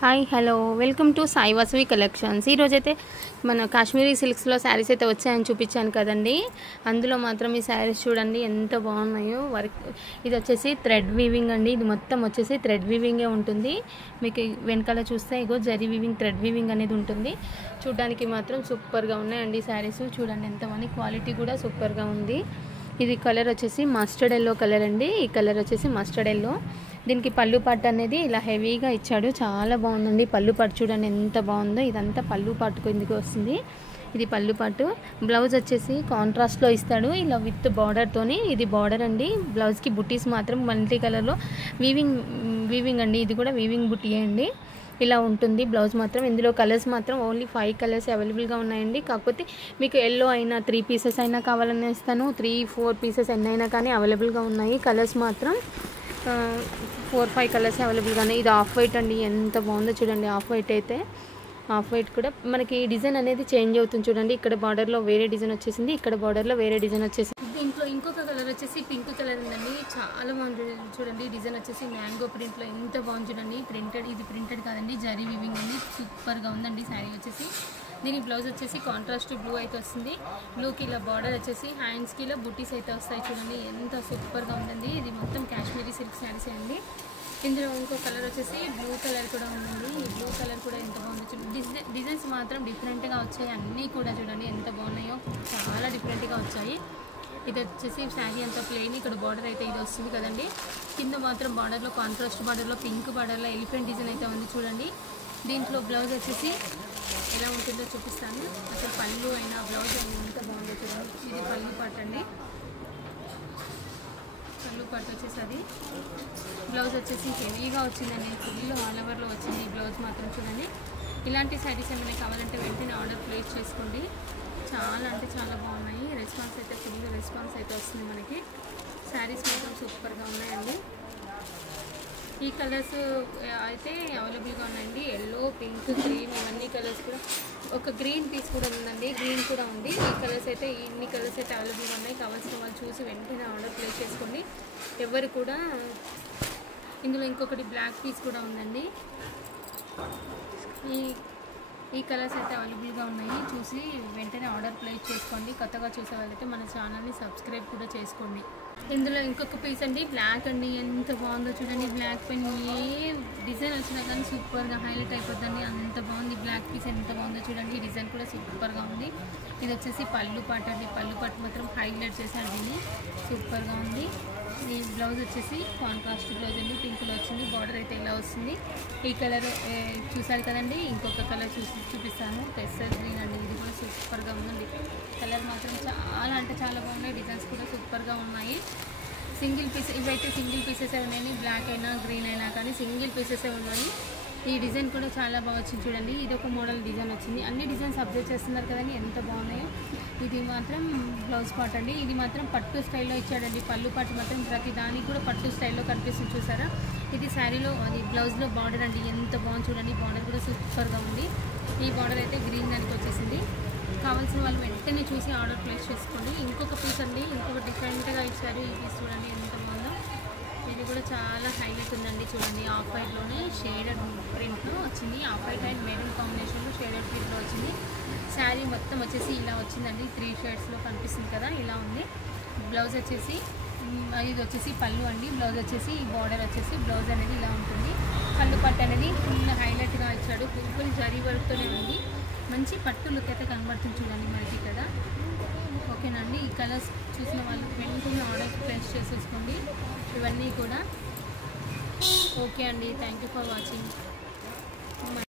Hi hello welcome to Sai Vasavi collections. ఈరోజైతే మన కాశ్మీరీ సిల్క్స్లో శారీస్ అయితే వచ్చాయని చూపించాను కదండి. అందులో మాత్రం ఈ శారీస్ చూడండి ఎంత బాగున్నాయో. వర్క్ ఇది వచ్చేసి థ్రెడ్ వీవింగ్ అండి. ఇది మొత్తం వచ్చేసి థ్రెడ్ వీవింగే ఉంటుంది. మీకు వెనకాల చూస్తే ఇగో జరీ వీవింగ్ థ్రెడ్ వీవింగ్ అనేది ఉంటుంది. చూడడానికి మాత్రం సూపర్గా ఉన్నాయండి శారీస్. చూడండి ఎంత బాగుంది, క్వాలిటీ కూడా సూపర్గా ఉంది. ఇది కలర్ వచ్చేసి మస్టర్డ్ ఎల్లో కలర్ అండి. ఈ కలర్ వచ్చేసి మస్టర్డ్ ఎల్లో. దీనికి పళ్ళు పాటు అనేది ఇలా హెవీగా ఇచ్చాడు, చాలా బాగుందండి. పళ్ళు పాటు చూడండి ఎంత బాగుందో. ఇదంతా పళ్ళు పాటు కిందకి వస్తుంది. ఇది పళ్ళు పాటు. బ్లౌజ్ వచ్చేసి కాంట్రాస్ట్లో ఇస్తాడు ఇలా విత్ బార్డర్తోని. ఇది బార్డర్ అండి. బ్లౌజ్కి బుట్టీస్ మాత్రం మల్టీ కలర్లో వీవింగ్ అండి. ఇది కూడా వీవింగ్ బుట్టీయే అండి. ఇలా ఉంటుంది బ్లౌజ్ మాత్రం. ఇందులో కలర్స్ మాత్రం ఓన్లీ 5 కలర్స్ అవైలబుల్గా ఉన్నాయండి. కాకపోతే మీకు ఎల్లో అయినా 3 పీసెస్ అయినా కావాలని ఇస్తాను, 3-4 పీసెస్ ఎన్నైనా కానీ అవైలబుల్గా ఉన్నాయి. కలర్స్ మాత్రం 4-5 కలర్స్ అవైలబుల్గా ఉన్నాయి. ఇది ఆఫ్ వైట్ అండి, ఎంత బాగుందో చూడండి. ఆఫ్ వైట్ అయితే ఆఫ్ వైట్ కూడా మనకి డిజైన్ అనేది చేంజ్ అవుతుంది చూడండి. ఇక్కడ బార్డర్లో వేరే డిజైన్ వచ్చేసింది, ఇక్కడ బార్డర్లో వేరే డిజైన్ వచ్చేసింది. దీంట్లో ఇంకొక కలర్ వచ్చేసి పింక్ కలర్ ఉందండి, చాలా బాగుంది చూడండి. డిజైన్ వచ్చేసి మ్యాంగో ప్రింట్లో ఎంత బాగుంది చూడండి. ఇది ప్రింటెడ్ కాదండి, జరీ వీవింగ్ అండి. సూపర్గా ఉందండి శారీ వచ్చేసి. దీని బ్లౌజ్ వచ్చేసి కాంట్రాస్ట్ బ్లూ అయితే వస్తుంది. బ్లూకి ఇలా బార్డర్ వచ్చేసి హ్యాండ్స్కి ఇలా బుట్టీస్ అయితే వస్తాయి చూడండి. ఎంత సూపర్గా ఉందండి. ఇది మొత్తం కాశ్మీరీ సిల్క్ శారీస్ అండి. ఇందులో ఇంకో కలర్ వచ్చేసి బ్లూ కలర్ కూడా ఉందండి. ఈ బ్లూ కలర్ కూడా ఎంత బాగుందో చూడండి. డిజైన్స్ మాత్రం డిఫరెంట్గా వచ్చాయి అన్నీ కూడా చూడండి ఎంత బాగున్నాయో, చాలా డిఫరెంట్గా వచ్చాయి. ఇది వచ్చేసి శారీ అంతా ప్లెయిన్. ఇక్కడ బార్డర్ అయితే ఇది వస్తుంది కదండి. కింద మాత్రం బార్డర్లో కాంట్రాస్ట్ బార్డర్లో పింక్ బార్డర్లో ఎలిఫెంట్ డిజైన్ అయితే ఉంది చూడండి. దీంట్లో బ్లౌజ్ వచ్చేసి ఎలా ఉంటుందో చూపిస్తాను. అసలు పళ్ళు అయినా బ్లౌజ్ అయినా ఎంత బాగుందో చూడండి. ఇది పళ్ళు పార్ట్ అండి. పళ్ళు పార్ట్ వచ్చేసి అది. బ్లౌజ్ వచ్చేసి హెవీగా వచ్చిందండి, ఫుల్ ఆల్ ఓవర్లో వచ్చింది. ఈ బ్లౌజ్ మాత్రం చూడండి. ఇలాంటి శారీస్ ఏమైనా కావాలంటే వెంటనే ఆర్డర్ ప్లేస్ చేసుకోండి. చాలా అంటే చాలా బాగున్నాయి. రెస్పాన్స్ అయితే ఫుల్ రెస్పాన్స్ అయితే వస్తుంది మనకి. శారీస్ మాత్రం సూపర్గా ఉన్నాయండి. ఈ కలర్స్ అయితే అవైలబుల్గా ఉన్నాయండి. ఎల్లో, పింక్, గ్రీన్ ఇవన్నీ కలర్స్ కూడా. ఒక గ్రీన్ పీస్ కూడా ఉందండి, గ్రీన్ కూడా ఉంది. ఈ కలర్స్ అయితే ఇన్ని కలర్స్ అయితే అవైలబుల్గా ఉన్నాయి. కావాల్సిన వాళ్ళు చూసి వెంటనే ఆర్డర్ ప్లేస్ చేసుకోండి. ఎవరు కూడా. ఇందులో ఇంకొకటి బ్లాక్ పీస్ కూడా ఉందండి. ఈ కలర్స్ అయితే అవైలబుల్గా ఉన్నాయి. చూసి వెంటనే ఆర్డర్ ప్లేస్ చేసుకోండి. కొత్తగా చూసే వాళ్ళైతే మన ఛానల్ని సబ్స్క్రైబ్ కూడా చేసుకోండి. ఇందులో ఇంకొక పీస్ అండి, బ్లాక్ అండి. ఎంత బాగుందో చూడండి. బ్లాక్ పెన్ ఏ డిజైన్ వచ్చినా కానీ సూపర్గా హైలైట్ అయిపోద్దండి. అంత బాగుంది. బ్లాక్ పీస్ ఎంత బాగుందో చూడండి. ఈ డిజైన్ కూడా సూపర్గా ఉంది. ఇది వచ్చేసి పళ్ళు పాటు అండి. పళ్ళు పాటు మాత్రం హైలైట్ చేశాడు దీన్ని, సూపర్గా ఉంది. ఈ బ్లౌజ్ వచ్చేసి కాంట్రాస్ట్ బ్లౌజ్ అండి, పింక్లో వచ్చింది. బార్డర్ అయితే ఇలా వస్తుంది. ఈ కలర్ చూసారు కదండి. ఇంకొక కలర్ చూపిస్తాను, పెసర్ గ్రీన్ అండి. ఇది కూడా సూపర్గా ఉందండి. కలర్ మాత్రం చాలా అంటే చాలా బాగున్నాయి. డిజైన్స్ కూడా సూపర్గా ఉన్నాయి. సింగిల్ పీస్ ఇవైతే సింగిల్ పీసెస్ ఉన్నాయి. బ్లాక్ అయినా గ్రీన్ అయినా కానీ సింగిల్ పీసెసే ఉన్నాయి. ఈ డిజైన్ కూడా చాలా బాగా వచ్చింది చూడండి. ఇది ఒక మోడల్ డిజైన్ వచ్చింది. అన్ని డిజైన్స్ అప్డేట్ చేస్తున్నారు కదండి, ఎంత బాగున్నాయో. ఇది మాత్రం బ్లౌజ్ పార్ట్ అండి. ఇది మాత్రం పట్టు స్టైల్లో ఇచ్చాడండి. పళ్ళు పాటు మాత్రం ప్రతి దానికి కూడా పట్టు స్టైల్లో కనిపిస్తుంది చూసారా. ఇది శారీలో అది బ్లౌజ్లో బార్డర్ అండి. ఎంత బాగుంది చూడండి. బార్డర్ కూడా సూపర్గా ఉంది. ఈ బార్డర్ అయితే గ్రీన్ దానికి వచ్చేసింది. కావాల్సిన వాళ్ళు వెంటనే చూసి ఆర్డర్ ప్లేస్ చేసుకోండి. ఇంకొక పీస్ అండి, ఇంకొక డిఫరెంట్గా ఇచ్చారు. ఈ పీస్ చూడండి ఎంత బాగుందో. ఇది కూడా చాలా హైలైట్ ఉందండి చూడండి. ఆఫ్ వైట్లోనే షేడెడ్ ప్రింట్లో వచ్చింది. ఆఫ్ వైట్ అండ్ మెరూన్ కాంబినేషన్లో షేడెడ్ ప్రింట్లో వచ్చింది. శారీ మొత్తం వచ్చేసి ఇలా వచ్చిందండి. 3 షేడ్స్లో కనిపిస్తుంది కదా, ఇలా ఉంది. బ్లౌజ్ వచ్చేసి ఇది వచ్చేసి పళ్ళు అండి. బ్లౌజ్ వచ్చేసి ఈ బార్డర్ వచ్చేసి బ్లౌజ్ అనేది ఇలా ఉంటుంది. పళ్ళు పట్టు అనేది ఫుల్ హైలైట్గా ఇచ్చాడు. ఫుల్ జరీ వర్క్తోనే ఉంది. మంచి పట్టు లుక్ అయితే కనబడుతుంది చూడండి మనకి కదా. ఓకేనండి. ఈ కలర్స్ చూసిన వాళ్ళు వెంటనే ఆర్డర్ ప్లేస్ చేసేసుకోండి ఇవన్నీ కూడా. ఓకే అండి, థ్యాంక్ యూ ఫర్ వాచింగ్.